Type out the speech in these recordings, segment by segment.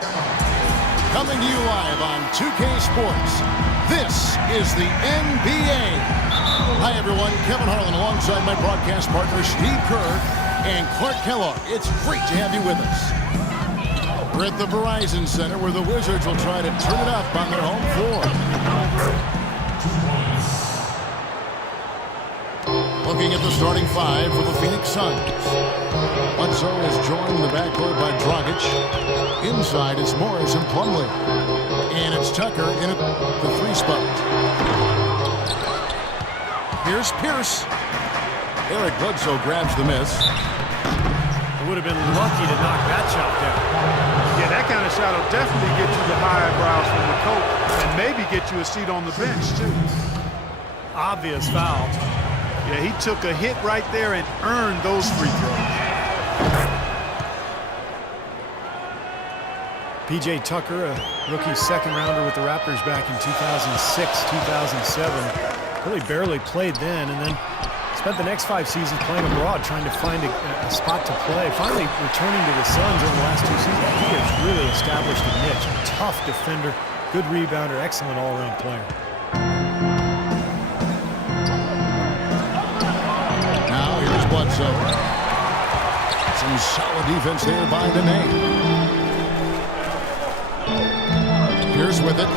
Coming to you live on 2K Sports, this is the NBA. Hi, everyone. Kevin Harlan alongside my broadcast partner, Steve Kerr and Clark Kellogg. It's great to have you with us. We're at the Verizon Center where the Wizards will try to turn it up on their home floor. Looking at the starting five for the Phoenix Suns. Bledsoe is joined in the backcourt by Dragic. Inside is Morris and Plumlee. And it's Tucker in at the three spot. Here's Pierce. Eric Bledsoe grabs the miss. Would have been lucky to knock that shot down. Yeah, that kind of shot will definitely get you the high eyebrows from the coach and maybe get you a seat on the bench, too. Obvious foul. Yeah, he took a hit right there and earned those free throws. P.J. Tucker, a rookie second-rounder with the Raptors back in 2006, 2007. Really barely played then, and then spent the next 5 seasons playing abroad, trying to find a spot to play. Finally returning to the Suns over the last 2 seasons. He has really established a niche. A tough defender, good rebounder, excellent all-around player. Now here's Bledsoe. Some solid defense there by Dene. Pierce with it.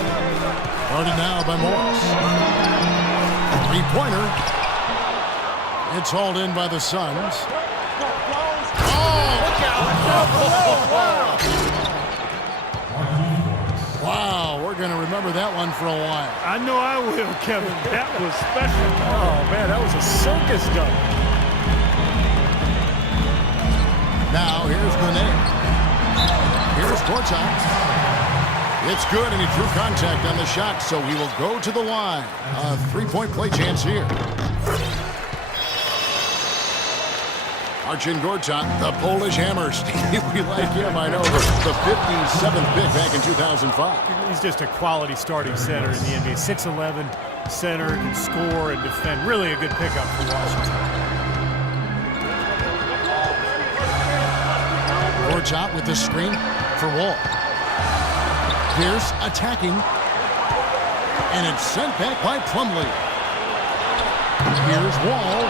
Guarded now by Morris. Three-pointer. It's hauled in by the Suns. Oh! Wow, we're going to remember that one for a while. I know I will, Kevin. That was special. Oh, man, that was a circus dunk. Now, here's Nene. Here's Gortat. It's good, and he drew contact on the shot, so he will go to the line. A three-point play chance here. Marcin Gortat, the Polish hammer. Steve, we like him, I know. The 57th pick back in 2005. He's just a quality starting center in the NBA. 6'11", center, can score and defend. Really a good pickup for Washington. Gortat with the screen for Wall. Pierce attacking. And it's sent back by Plumlee. Here's Wall.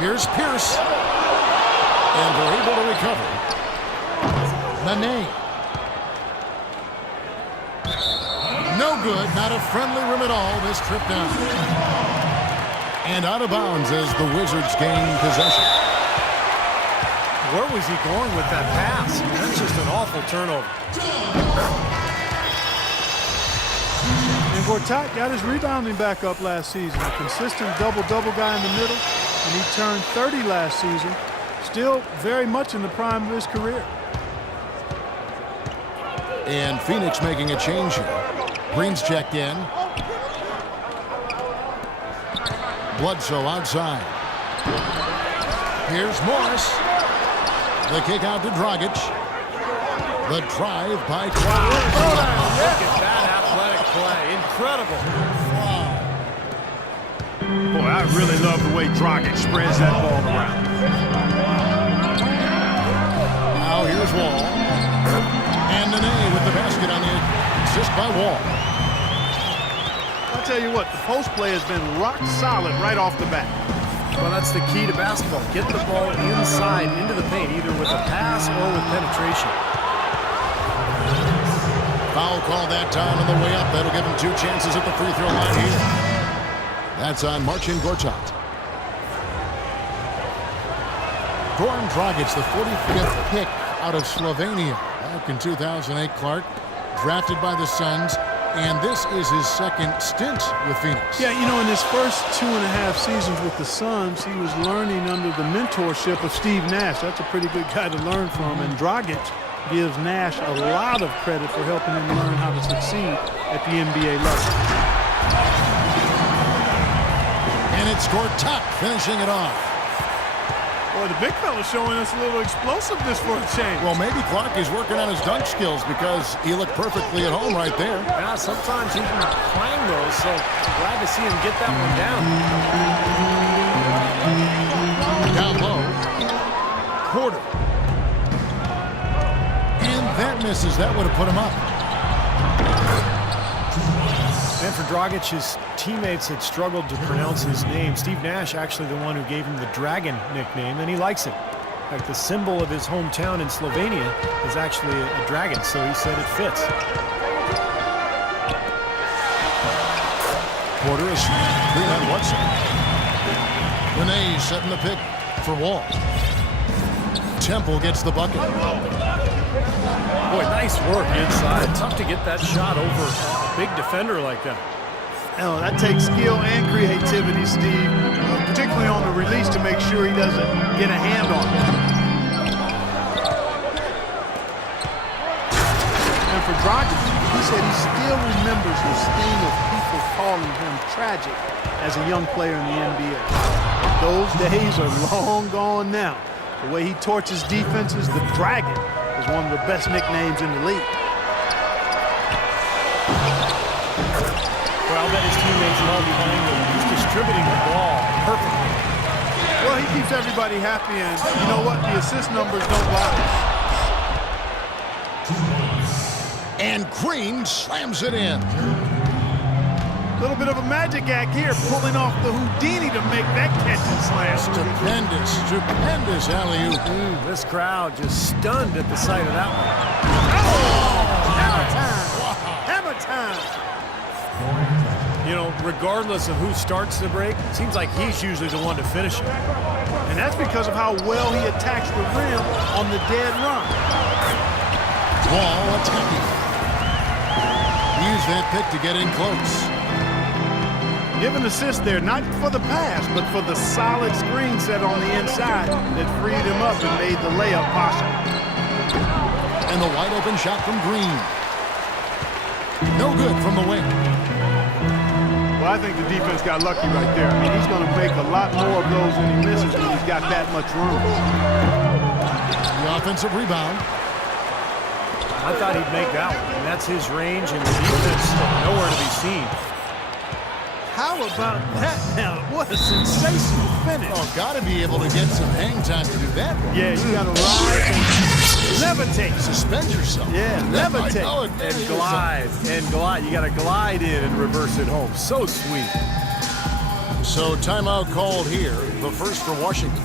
Here's Pierce. And they're able to recover. Nene. No good. Not a friendly rim at all this trip down. And out of bounds as the Wizards gain possession. Where was he going with that pass? That's just an awful turnover. And Gortat got his rebounding back up last season. A consistent double-double guy in the middle. And he turned 30 last season. Still very much in the prime of his career. And Phoenix making a change here. Green's checked in. Bledsoe outside. Here's Morris. The kick out to Dragic. The drive by Clyde. Look at that athletic play. Incredible. Boy, I really love the way Dragic spreads that ball around. Now here's Wall. And Nene with the basket on the assist by Wall. I'll tell you what, the post play has been rock solid right off the bat. Well, that's the key to basketball. Get the ball inside, into the paint, either with a pass or with penetration. Foul call that time on the way up. That'll give him 2 chances at the free throw line here. That's on Marcin Gortat. Goran Dragic, the 45th pick out of Slovenia back in 2008, Clark. Drafted by the Suns. And this is his second stint with Phoenix. Yeah, you know, in his first 2.5 seasons with the Suns, he was learning under the mentorship of Steve Nash. That's a pretty good guy to learn from. And Dragic gives Nash a lot of credit for helping him learn how to succeed at the NBA level. And it's Gortat finishing it off. Boy, the big fella's showing us a little explosiveness for a change. Well, maybe Clark is working on his dunk skills because he looked perfectly at home right there. Yeah, sometimes he can clang those, so glad to see him get that one down. Down low. Porter. And that That misses. That would have put him up. And for Dragic, his teammates had struggled to pronounce his name. Steve Nash, actually the one who gave him the Dragon nickname, and he likes it. In fact, the symbol of his hometown in Slovenia is actually a dragon, so he said it fits. Porter is 3 on Watson. Rene setting the pick for Wall. Temple gets the bucket. Boy, nice work inside. Tough to get that shot over a big defender like that. Oh, that takes skill and creativity, Steve, particularly on the release to make sure he doesn't get a hand on it. And for Dragic, he said he still remembers the sting of people calling him tragic as a young player in the NBA. Those days are long gone now. The way he torches defenses, the Dragon is one of the best nicknames in the league. Well, I bet his teammates love playing with him. He's distributing the ball perfectly. Well, he keeps everybody happy, and you know what? The assist numbers don't lie. And Green slams it in. A little bit of a magic act here, pulling off the Houdini to make that catch and slam. Stupendous alley-oop. This crowd just stunned at the sight of that one. Oh! Hammer time! Hammer time! You know, regardless of who starts the break, it seems like he's usually the one to finish it. And that's because of how well he attacks the rim on the dead run. Wall attacking. Use that pick to get in close. Give an assist there, not for the pass, but for the solid screen set on the inside that freed him up and made the layup possible. And the wide open shot from Green. No good from the wing. Well, I think the defense got lucky right there. I mean, he's going to make a lot more of those when he misses when he's got that much room. The offensive rebound. I thought he'd make that one, and that's his range, and the defense nowhere to be seen. How about that now? What a sensational finish. Oh, got to be able to get some hang time to do that one. Yeah, you got to rise and levitate. Suspend yourself. Yeah, levitate. And glide, You got to glide in and reverse it home. So sweet. So timeout called here, the first for Washington.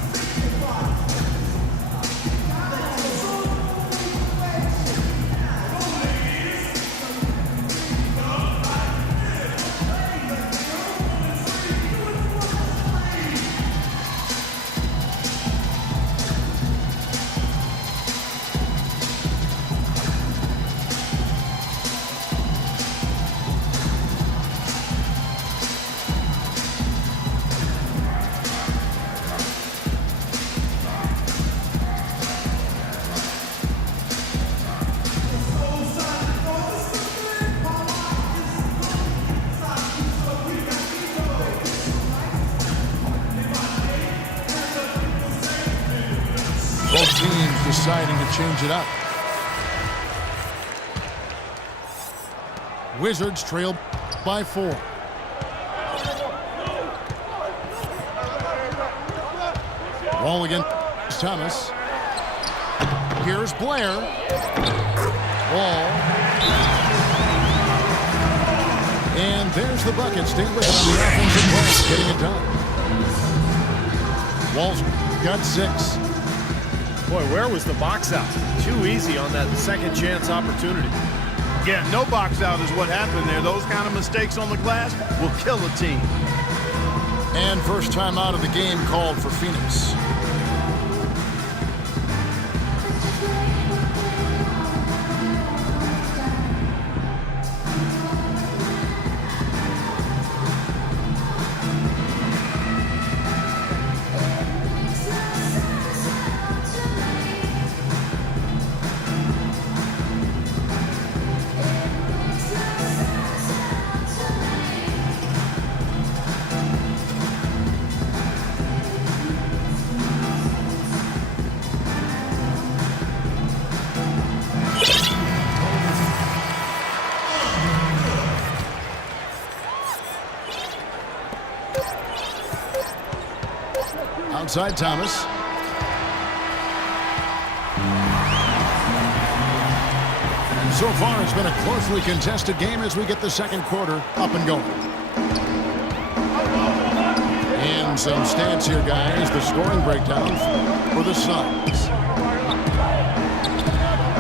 Both teams deciding to change it up. Wizards trail by 4. Wall against Thomas. Here's Blair. Wall. And there's the bucket. Stay with it on the offensive glass, getting it done. Wall's got 6. Boy, where was the box out? Too easy on that second chance opportunity. Yeah, no box out is what happened there. Those kind of mistakes on the glass will kill a team. And first time out of the game called for Phoenix. Outside Thomas. So far, it's been a closely contested game as we get the second quarter up and going. And some stats here, guys. The scoring breakdown for the Suns.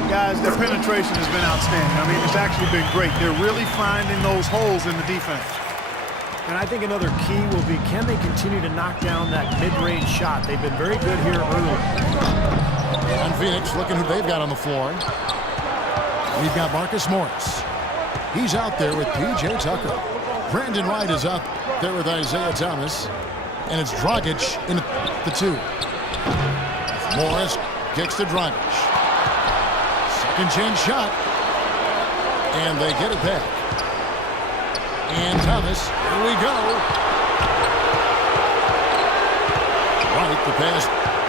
Guys, their penetration has been outstanding. I mean, it's actually been great. They're really finding those holes in the defense. And I think another key will be, can they continue to knock down that mid-range shot? They've been very good here early. And Phoenix looking who they've got on the floor. We've got Marcus Morris. He's out there with P.J. Tucker. Brandon Wright is out there with Isaiah Thomas. And it's Dragic in the 2. Morris kicks to Dragic. Second chance shot. And they get it back. And Thomas, here we go. Right, the pass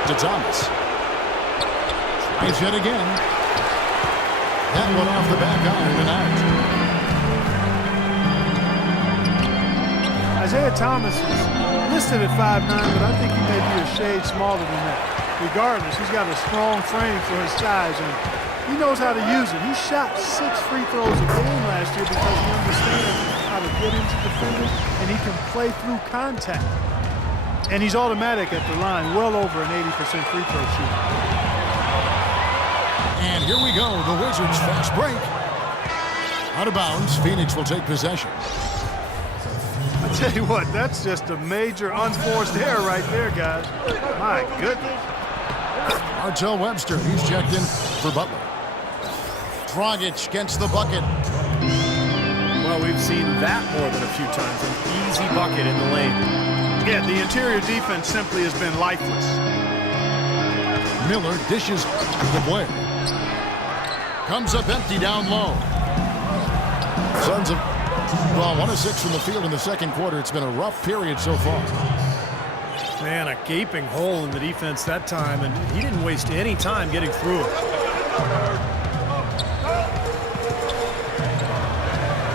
to Thomas. Tries yet again. That one off the back iron and out. Isaiah Thomas is listed at 5'9", but I think he may be a shade smaller than that. Regardless, he's got a strong frame for his size, and he knows how to use it. He shot 6 free throws a game last year because he understands how to get into defenders, and he can play through contact. And he's automatic at the line, well over an 80% free throw shooter. And here we go, the Wizards fast break. Out of bounds, Phoenix will take possession. I tell you what, that's just a major unforced error right there, guys. My goodness. Martell Webster, he's checked in for Butler. Dragic gets the bucket. Well, we've seen that more than a few times. An easy bucket in the lane. Yeah, the interior defense simply has been lifeless. Miller dishes to Blair. Comes up empty down low. Suns have, well, 1 of 6 from the field in the second quarter. It's been a rough period so far. Man, a gaping hole in the defense that time, and he didn't waste any time getting through it.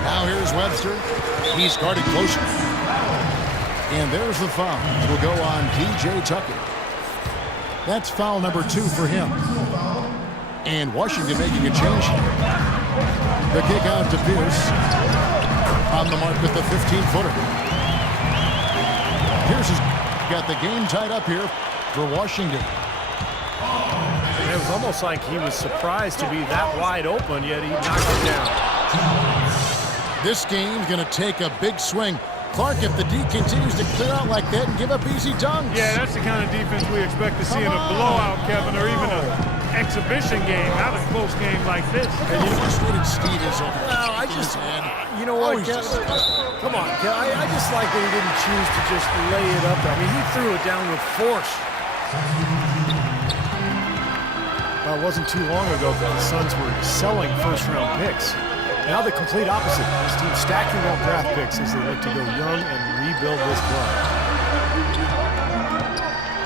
Now here's Webster. He's guarded closely. And there's the foul. It will go on P.J. Tucker. That's foul number 2 for him. And Washington making a change here. The kick out to Pierce. On the mark with the 15-footer. Pierce has got the game tied up here for Washington. It was almost like he was surprised to be that wide open, yet he knocked it down. This game's going to take a big swing. Clark, if the D continues to clear out like that and give up easy dunks. Yeah, that's the kind of defense we expect to see in a blowout, Kevin, or even an exhibition game, not a close game like this. And you frustrated Steve is over. Well, I just, you know what, Kevin? Come on, Kevin. I just like that he didn't choose to just lay it up. I mean, he threw it down with force. Well, it wasn't too long ago that the Suns were selling first-round picks. Now the complete opposite. This team stacking up draft picks as they look to go young and rebuild this club.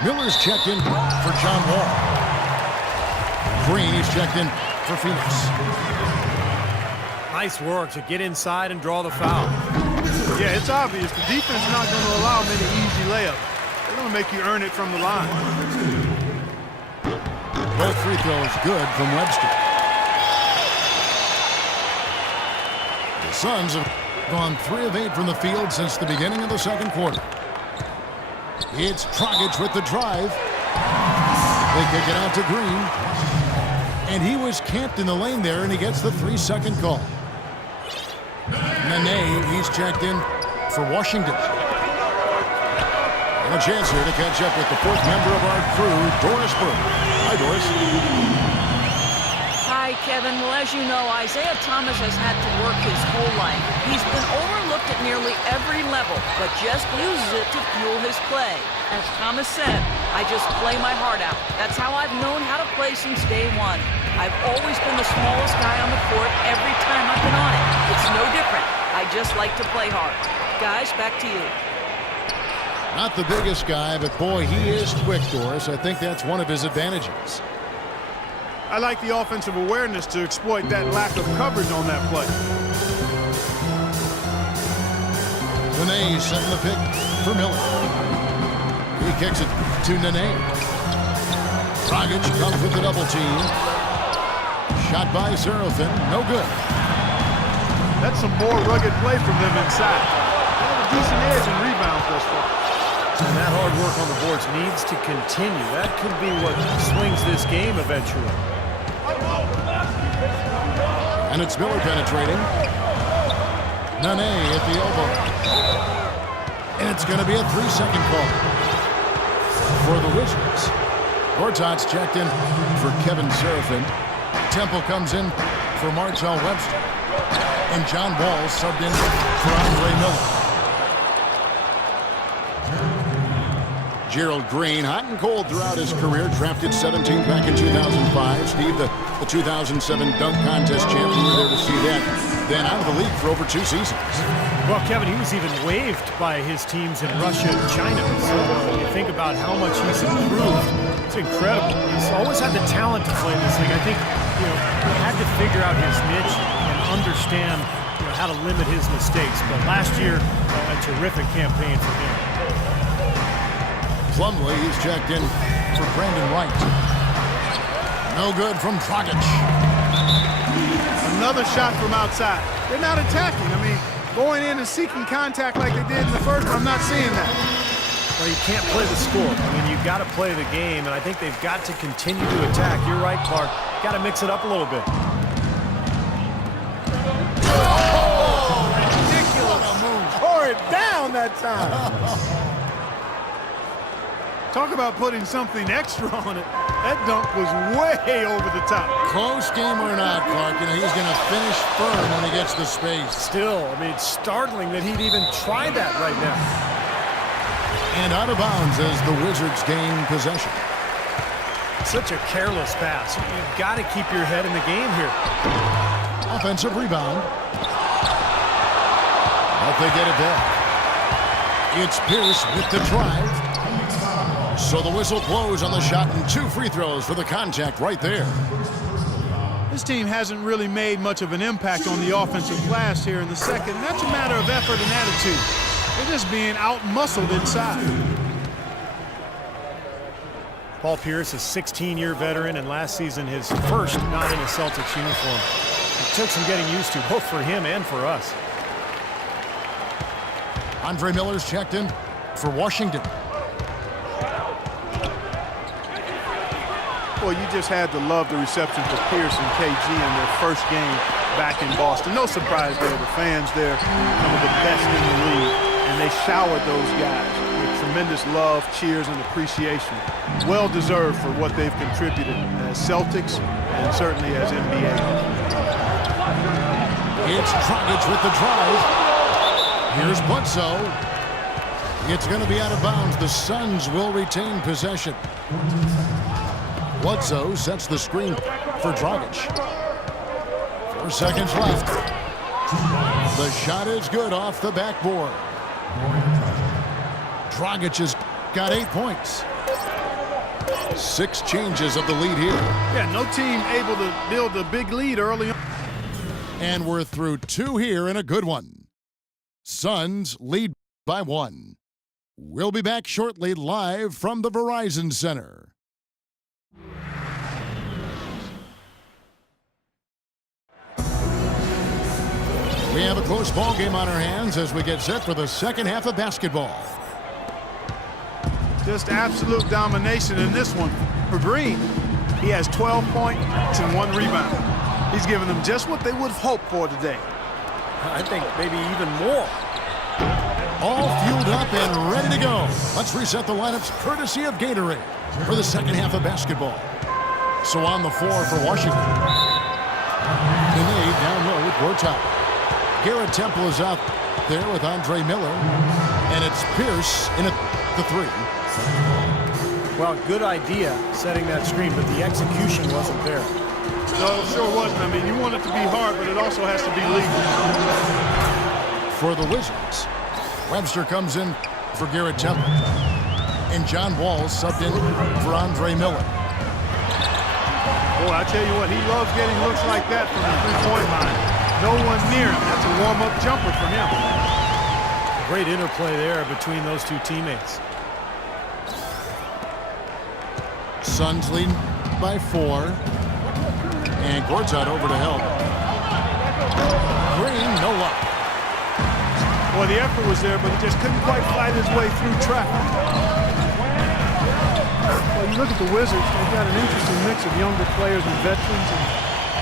Miller's checked in for John Wall. Green is checked in for Phoenix. Nice work to get inside and draw the foul. Yeah, it's obvious. The defense is not going to allow many easy layups. They're going to make you earn it from the line. Both free throws good from Webster. The Suns have gone 3 of 8 from the field since the beginning of the second quarter. It's Dragic with the drive. They kick it out to Green. And he was camped in the lane there, and he gets the 3-second call. Nene, he's checked in for Washington. And a chance here to catch up with the 4th member of our crew, Doris Burke. Hi, Doris. Hi, Kevin. Well, as you know, Isaiah Thomas has had to work his whole life. He's been overlooked at nearly every level, but just uses it to fuel his play. As Thomas said, I just play my heart out. That's how I've known how to play since day one. I've always been the smallest guy on the court every time I've been on it. It's no different. I just like to play hard. Guys, back to you. Not the biggest guy, but boy, he is quick, Doris. I think that's one of his advantages. I like the offensive awareness to exploit that lack of coverage on that play. Nene setting the pick for Miller. He kicks it to Nene. Dragic comes with the double team. shot by Serafin. No good. That's some more rugged play from them inside. They have a decent edge in rebounds thus far. And that hard work on the boards needs to continue. That could be what swings this game eventually. And it's Miller penetrating. Nene at the elbow. And it's going to be a 3-second call for the Wizards. Gortat's checked in for Kevin Serafin. Temple comes in for Marcel Webster. And John Wall subbed in for Andre Miller. Gerald Green, hot and cold throughout his career, drafted 17th back in 2005. Steve, the 2007 dunk contest champ, you were there to see that. Then out of the league for over 2 seasons. Well, Kevin, he was even waived by his teams in Russia and China. So when you think about how much he's improved, it's incredible. He's always had the talent to play in this league. I think, he had to figure out his niche and understand, how to limit his mistakes. But last year, a terrific campaign for him. Plumlee, he's checked in for Brandon Wright. No good from Dragic. Another shot from outside. They're not attacking. Going in and seeking contact like they did in the first one, I'm not seeing that. Well, you can't play the score. You've got to play the game, and I think they've got to continue to attack. You're right, Clark. Got to mix it up a little bit. Oh, ridiculous. Tore it down that time. Talk about putting something extra on it. That dunk was way over the top. Close game or not, Clark, he's going to finish firm when he gets the space. Still, it's startling that he'd even try that right now. And out of bounds as the Wizards gain possession. Such a careless pass. You've got to keep your head in the game here. Offensive rebound. But they get it back. It's Pierce with the drive. So the whistle blows on the shot and 2 free throws for the contact right there. This team hasn't really made much of an impact on the offensive glass here in the second. That's a matter of effort and attitude. They're just being out-muscled inside. Paul Pierce, a 16-year veteran, and last season his first not in a Celtics uniform. It took some getting used to, both for him and for us. Andre Miller's checked in for Washington. Well, you just had to love the reception for Pierce and KG in their first game back in Boston. No surprise there. The fans there, some of the best in the league, and they showered those guys with tremendous love, cheers, and appreciation. Well deserved for what they've contributed as Celtics and certainly as NBA. It's Dragic with the drive. Here's Bledsoe. It's going to be out of bounds. The Suns will retain possession. Bledsoe sets the screen for Dragic. 4 seconds left. The shot is good off the backboard. Dragic has got 8 points. 6 changes of the lead here. Yeah, no team able to build a big lead early on. And we're through 2 here in a good one. Suns lead by 1. We'll be back shortly live from the Verizon Center. We have a close ball game on our hands as we get set for the second half of basketball. Just absolute domination in this one. For Green, he has 12 points and 1 rebound. He's given them just what they would have hoped for today. I think maybe even more. All fueled up and ready to go. Let's reset the lineups courtesy of Gatorade for the second half of basketball. So on the floor for Washington. Nene down low with Gortat. Garrett Temple is out there with Andre Miller. And it's Pierce in at the 3. Well, good idea setting that screen, but the execution wasn't there. No, it sure wasn't. You want it to be hard, but it also has to be legal. For the Wizards, Webster comes in for Garrett Temple. And John Wall subbed in for Andre Miller. Boy, I tell you what, he loves getting looks like that from the three-point line. No one near him. That's a warm-up jumper for him. Great interplay there between those 2 teammates. Suns lead by 4. And courtside over to help. Green, no luck. Well, the effort was there, but he just couldn't quite fight his way through traffic. Well, you look at the Wizards, they've got an interesting mix of younger players and veterans. And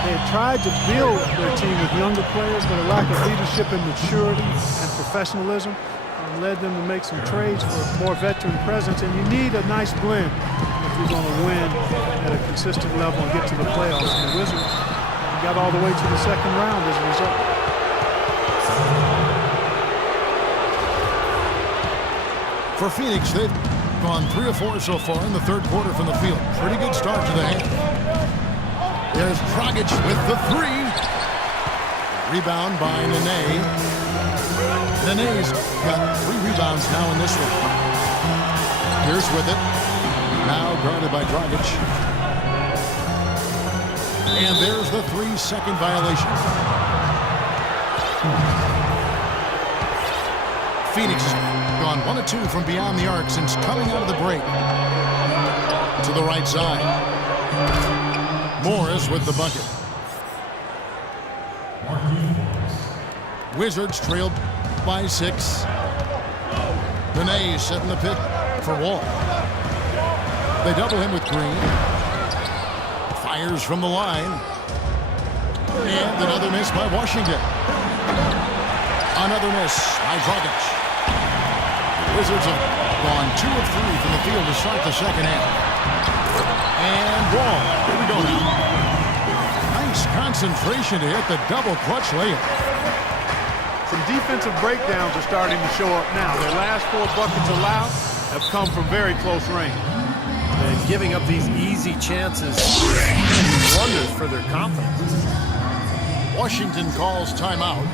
they had tried to build their team with younger players, but a lack of leadership and maturity and professionalism led them to make some trades for more veteran presence. And you need a nice blend if you're going to win at a consistent level and get to the playoffs. And the Wizards got all the way to the second round as a result. For Phoenix, they've gone 3 of 4 so far in the third quarter from the field. Pretty good start to the half. There's Dragic with the 3. Rebound by Nene. Nene's got 3 rebounds now in this one. Pierce with it. Now guarded by Dragic. And there's the 3-second violation. Phoenix has gone 1 of 2 from beyond the arc since coming out of the break. To the right side. Morris with the bucket. Wizards trailed by 6. Nene setting the pick for Wall. They double him with Green. Fires from the line. And another miss by Washington. Another miss by Dragic. Wizards have gone 2 of 3 from the field to start the second half. And Wall. Here we go now. Nice concentration to hit the double clutch layup. Some defensive breakdowns are starting to show up now. Their last 4 buckets allowed have come from very close range. And giving up these easy chances wonders for their confidence. Washington calls timeout.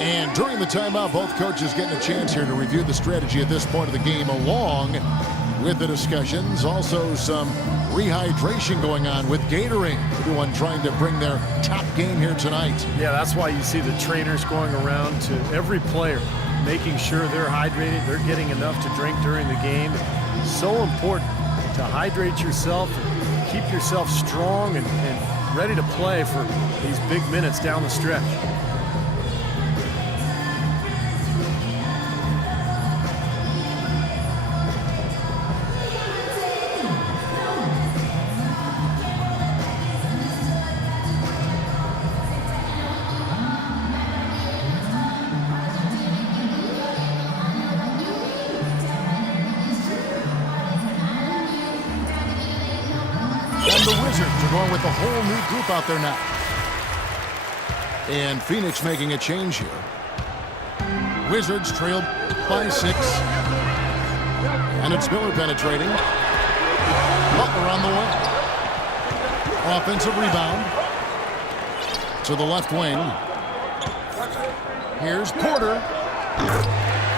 And during the timeout, both coaches getting a chance here to review the strategy at this point of the game, along with the discussions. Also some rehydration going on with Gatorade. Everyone trying to bring their top game here tonight. Yeah, that's why you see the trainers going around to every player, making sure they're hydrated, they're getting enough to drink during the game. It's so important to hydrate yourself, and keep yourself strong and ready to play for these big minutes down the stretch. The Wizards are going with a whole new group out there now. And Phoenix making a change here. Wizards trailed by 6. And it's Miller penetrating. Butler on the way. Offensive rebound. To the left wing. Here's Porter.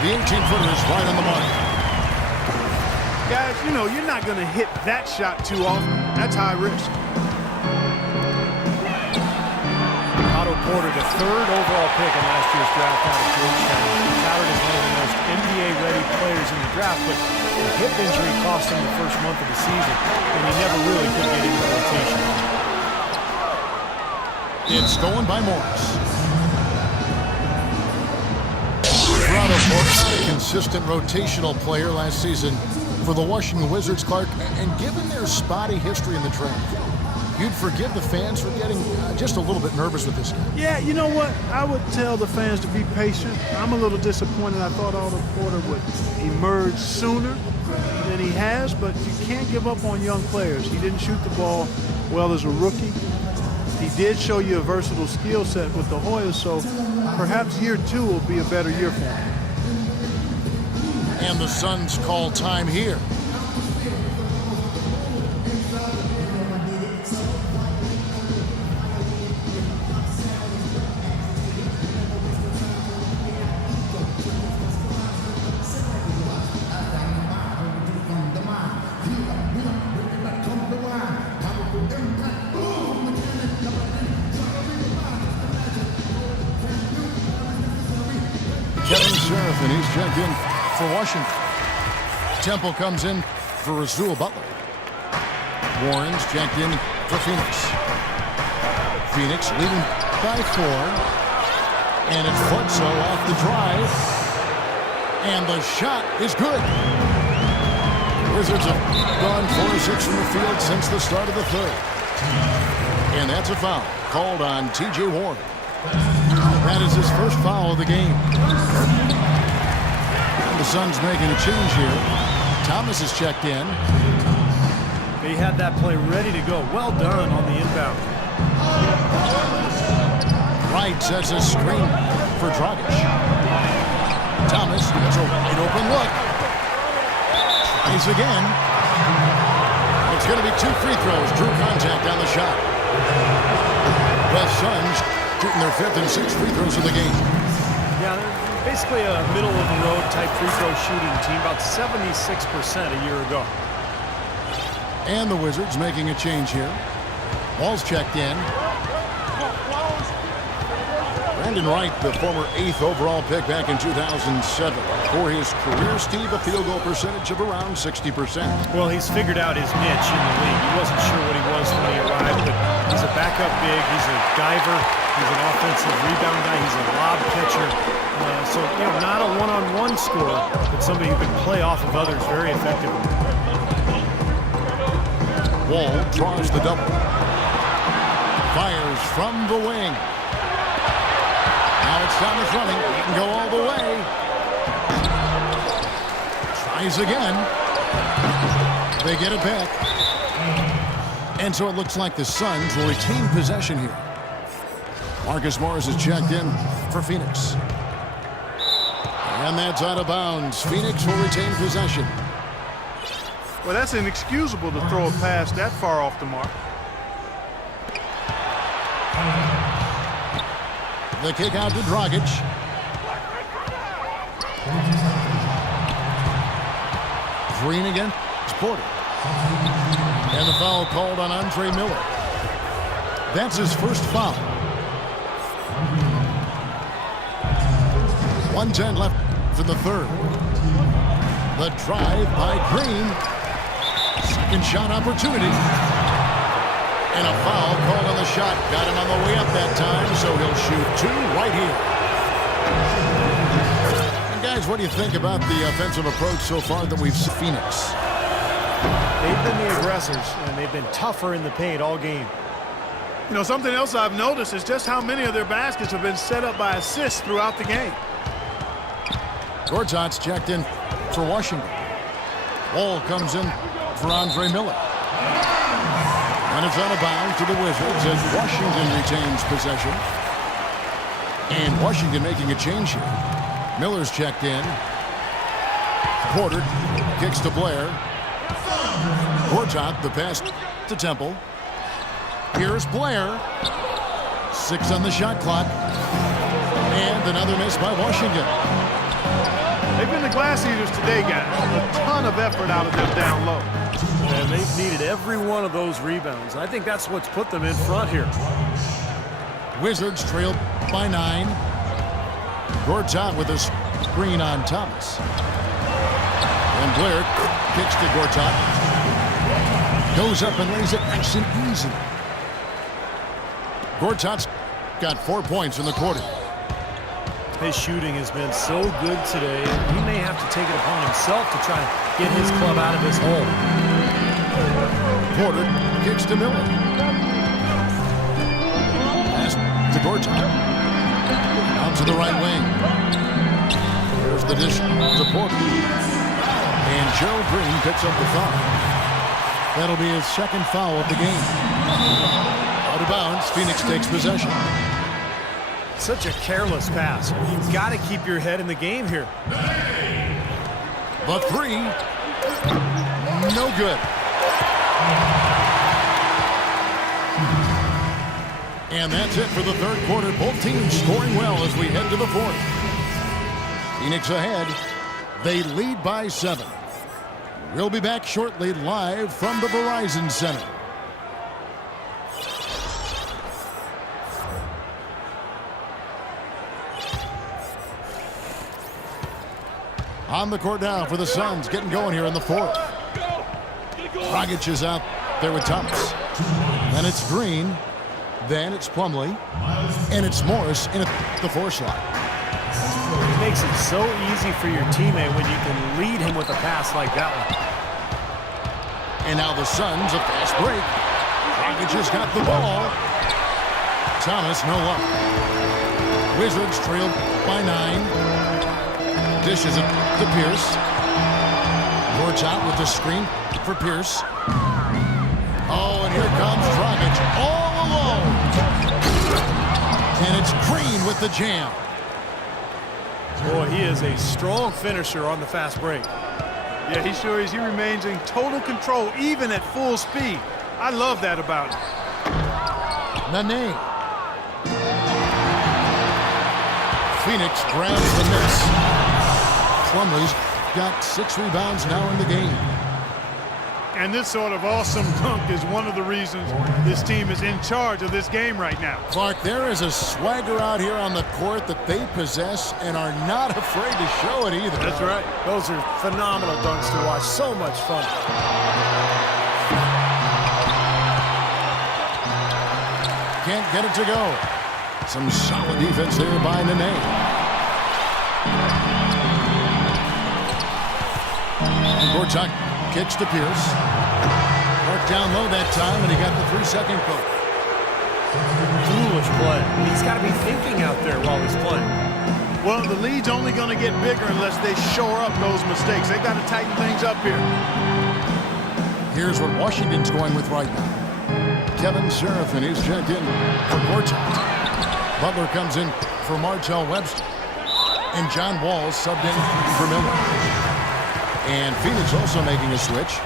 The 18-footer is right on the mark. Guys, you know, you're not going to hit that shot too often. That's high risk. Otto Porter, the 3rd overall pick in last year's draft out of Georgetown. Touted as one of the most NBA-ready players in the draft, but a hip injury cost him the first month of the season, and he never really could get into the rotation. It's stolen by Morris. Otto Porter, a consistent rotational player last season for the Washington Wizards, Clark, and given their spotty history in the draft, you'd forgive the fans for getting just a little bit nervous with this guy. Yeah, you know what? I would tell the fans to be patient. I'm a little disappointed. I thought Otto Porter would emerge sooner than he has, but you can't give up on young players. He didn't shoot the ball well as a rookie. He did show you a versatile skill set with the Hoyas, so perhaps year 2 will be a better year for him. And the Suns call time here. Kevin Sheriff, and he's checked in for Washington. Temple comes in for Rasul Butler. Warren's checked in for Phoenix. Phoenix leading by 4. And it's Bledsoe off the drive. And the shot is good. Wizards have gone 4 of 6 from the field since the start of the third. And that's a foul called on T.J. Warren. That is his first foul of the game. The Suns making a change here. Thomas is checked in. He had that play ready to go. Well done on the inbound. Wright sets a screen for Dragic. Thomas gets a wide open look. Tries again. It's going to be 2 free throws. Drew contact on the shot. The Suns shooting their 5th and 6th free throws of the game. Yeah, they're basically a middle-of-the-road type free throw shooting team, about 76% a year ago. And the Wizards making a change here. Wall's checked in. Brandon Wright, the former 8th overall pick back in 2007. For his career, Steve, a field goal percentage of around 60%. Well, he's figured out his niche in the league. He wasn't sure what he was when he arrived, but he's a backup big. He's a diver. He's an offensive rebound guy. He's a lob catcher. So, not a one-on-one scorer, but somebody who can play off of others very effectively. Wall draws the double. Fires from the wing. Now it's Thomas running. He can go all the way. Tries again. They get it back. And so it looks like the Suns will retain possession here. Marcus Morris is checked in for Phoenix. And that's out of bounds. Phoenix will retain possession. Well, that's inexcusable to throw a pass that far off the mark. The kick out to Dragic. Green again. It's Porter. And the foul called on Andre Miller. That's his first foul. 1:10 left for the third. The drive by Green. Second shot opportunity. And a foul called on the shot. Got him on the way up that time, so he'll shoot 2 right here. And guys, what do you think about the offensive approach so far that we've seen Phoenix? They've been the aggressors, and they've been tougher in the paint all game. Something else I've noticed is just how many of their baskets have been set up by assists throughout the game. Gortat's checked in for Washington. Wall comes in for Andre Miller. And it's out of bounds to the Wizards as Washington retains possession. And Washington making a change here. Miller's checked in. Porter kicks to Blair. Gortat, the pass to Temple. Here's Blair. 6 on the shot clock. And another miss by Washington. They've been the glass eaters today, guys. A ton of effort out of them down low. And they've needed every one of those rebounds. I think that's what's put them in front here. Wizards trail by 9. Gortat with a screen on Thomas. And Blair kicks to Gortat. Goes up and lays it nice and easy. Gortat's got 4 points in the quarter. His shooting has been so good today. He may have to take it upon himself to try and get his club out of this hole. Porter kicks to Miller. Pass to Gortat. Out to the right wing. Here's the dish to Porter. And Gerald Green picks up the foul. That'll be his second foul of the game. Out of bounds, Phoenix takes possession. Such a careless pass. You've got to keep your head in the game here. The 3. No good. And that's it for the third quarter. Both teams scoring well as we head to the fourth. Phoenix ahead. They lead by 7. We'll be back shortly live from the Verizon Center. On the court now for the Suns, getting going here in the fourth. Dragic is out there with Thomas. Then it's Green. Then it's Plumlee. And it's Morris in at the 4 slot. It makes it so easy for your teammate when you can lead him with a pass like that one. And now the Suns, a fast break. Dragic has got the ball. Thomas, no luck. Wizards trailed by 9. Dishes it to Pierce. Courts out with the screen for Pierce. Oh, and here comes Dragic all alone. And it's Green with the jam. Boy, he is a strong finisher on the fast break. Yeah, he sure is. He remains in total control, even at full speed. I love that about him. Nene. Phoenix grabs the miss. Plumlee's got 6 rebounds now in the game. And this sort of awesome dunk is one of the reasons this team is in charge of this game right now. Clark, there is a swagger out here on the court that they possess and are not afraid to show it either. That's right. Those are phenomenal dunks to watch. So much fun. Can't get it to go. Some solid defense there by Nene. Gorchak kicks to Pierce. Worked down low that time, and he got the 3-second code. Foolish play. He's got to be thinking out there while he's playing. Well, the lead's only going to get bigger unless they shore up those mistakes. They've got to tighten things up here. Here's what Washington's going with right now. Kevin Seraphin is checked in for Gorchak. Butler comes in for Martell Webster. And John Wall subbed in for Miller. And Phoenix also making a switch.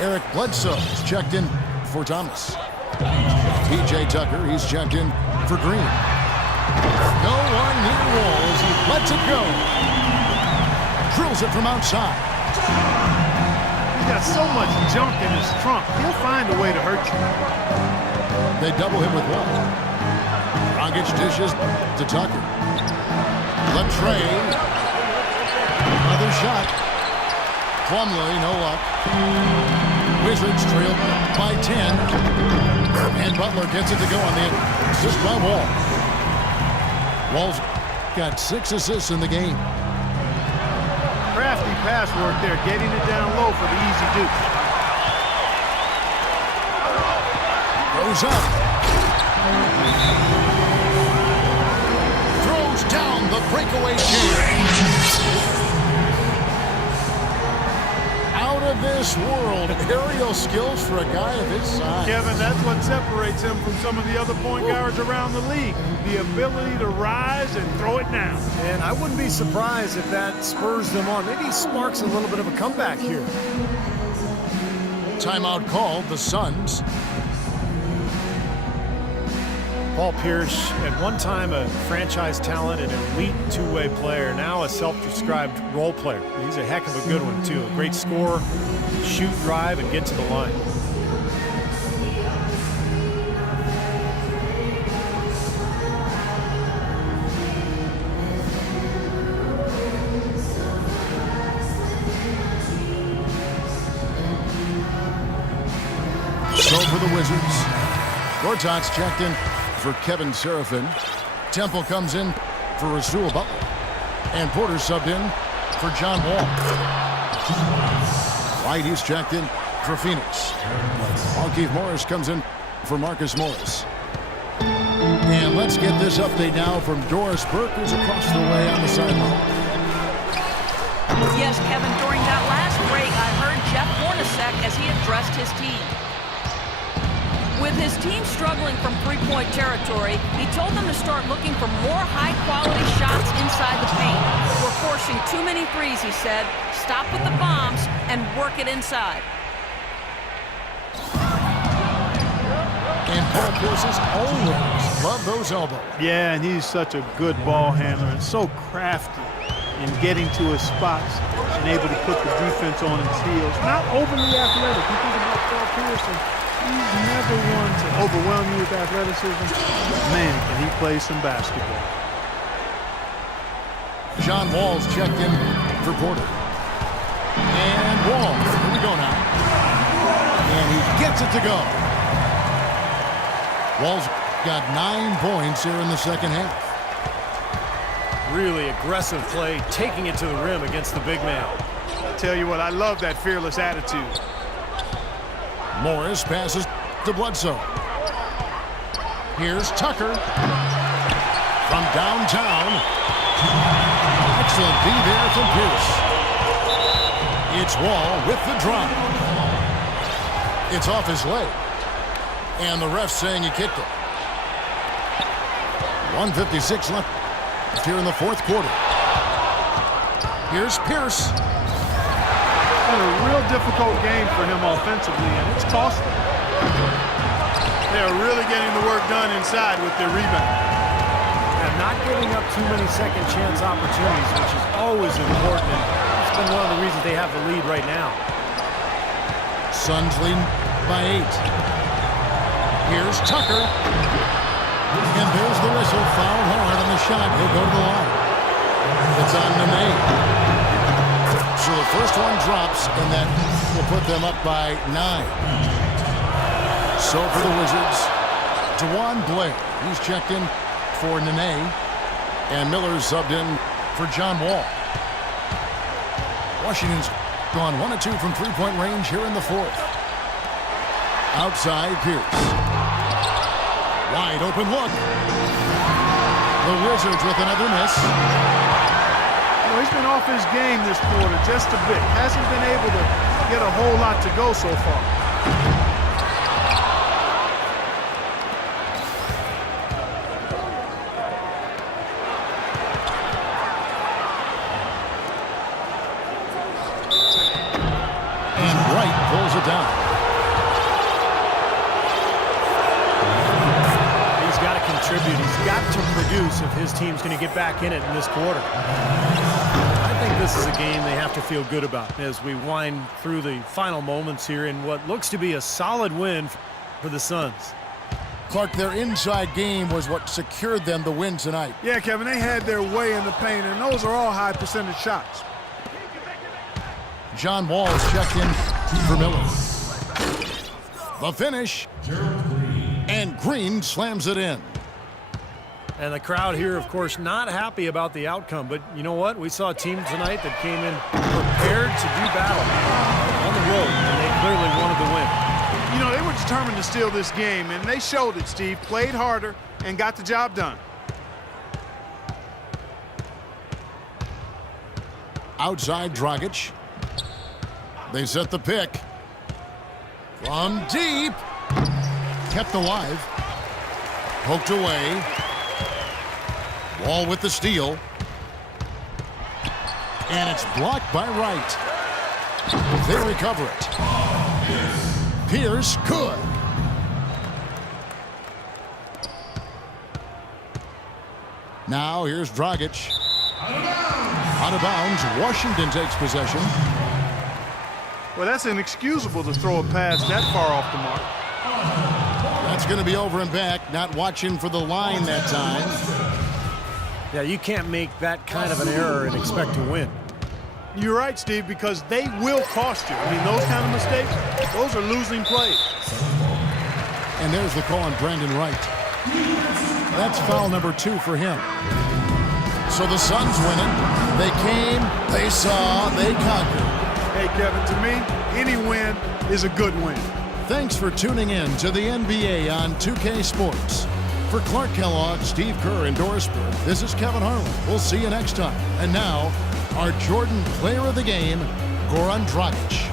Eric Bledsoe is checked in for Thomas. P.J. Tucker, he's checked in for Green. No one near Wall as he lets it go. Drills it from outside. He's got so much junk in his trunk. He'll find a way to hurt you. They double him with Wall. Dragic dishes to Tucker. Latrey. Another shot. Plumlee, no luck. Wizards trail by 10. And Butler gets it to go on the assist by Wall. Wall's got 6 assists in the game. Crafty pass work there, getting it down low for the easy deuce. Goes up. Throws down the breakaway jam. Out of this world, aerial skills for a guy of his size. Kevin, that's what separates him from some of the other point guards around the league. The ability to rise and throw it down. And I wouldn't be surprised if that spurs them on. Maybe he sparks a little bit of a comeback here. Timeout called, the Suns. Paul Pierce, at one time a franchise talent and elite two-way player, now a self-described role player. He's a heck of a good one, too. A great scorer, shoot, drive, and get to the line. So for the Wizards, Gortat's checked in for Kevin Seraphin. Temple comes in for Rasul Butler. And Porter subbed in for John Wall. White, he's checked in for Phoenix. Markieff Morris comes in for Marcus Morris. And let's get this update now from Doris Burke, who's across the way on the sideline. Yes, Kevin, during that last break, I heard Jeff Hornacek as he addressed his team. With his team struggling from three-point territory, he told them to start looking for more high-quality shots inside the paint. We're forcing too many threes, he said. Stop with the bombs and work it inside. And Paul Pierce's always love those elbows. Yeah, and he's such a good ball handler and so crafty in getting to his spots and able to put the defense on his heels. Not overly athletic. You think about Paul Pierce, he's never one to overwhelm you with athleticism. But man, can he play some basketball. John Wall's checked in for Porter. And Wall, here we go now. And he gets it to go. Wall's got 9 points here in the second half. Really aggressive play, taking it to the rim against the big man. I tell you what, I love that fearless attitude. Morris passes to Bledsoe. Here's Tucker from downtown. Excellent D there from Pierce. It's Wall with the drop. It's off his leg. And the ref saying he kicked it. 1:56 left here in the fourth quarter. Here's Pierce. It's been a real difficult game for him offensively, and it's costly. They're really getting the work done inside with their rebound. And not giving up too many second chance opportunities, which is always important. And it's been one of the reasons they have the lead right now. Suns lead by 8. Here's Tucker. And there's the whistle. Fouled hard on the shot. He'll go to the line. It's on Nene. So the first one drops, and that will put them up by 9. So for the Wizards, DeJuan Blair. He's checked in for Nene. And Miller's subbed in for John Wall. Washington's gone 1 of 2 from three-point range here in the fourth. Outside Pierce. Wide open look. The Wizards with another miss. You know, he's been off his game this quarter just a bit. Hasn't been able to get a whole lot to go so far. And Wright pulls it down. Contribute. He's got to produce if his team's going to get back in it in this quarter. I think this is a game they have to feel good about as we wind through the final moments here in what looks to be a solid win for the Suns. Clark, their inside game was what secured them the win tonight. Yeah, Kevin, they had their way in the paint, and those are all high percentage shots. John Wall's checked in for Miller. The finish. And Green slams it in. And the crowd here, of course, not happy about the outcome. But you know what? We saw a team tonight that came in prepared to do battle on the road, and they clearly wanted to win. You know, they were determined to steal this game, and they showed it, Steve. Played harder and got the job done. Outside Dragic. They set the pick. From deep. Kept alive. Poked away. Wall with the steal. And it's blocked by Wright. They recover it. Pierce good. Now here's Dragic. Out of bounds. Washington takes possession. Well, that's inexcusable to throw a pass that far off the mark. That's going to be over and back. Not watching for the line that time. Yeah, you can't make that kind of an error and expect to win. You're right, Steve, because they will cost you. I mean, those kind of mistakes, those are losing plays. And there's the call on Brandon Wright. That's foul number 2 for him. So the Suns win it. They came, they saw, they conquered. Hey, Kevin, to me, any win is a good win. Thanks for tuning in to the NBA on 2K Sports. For Clark Kellogg, Steve Kerr, and Doris Burke, this is Kevin Harlan. We'll see you next time. And now, our Jordan Player of the Game, Goran Dragic.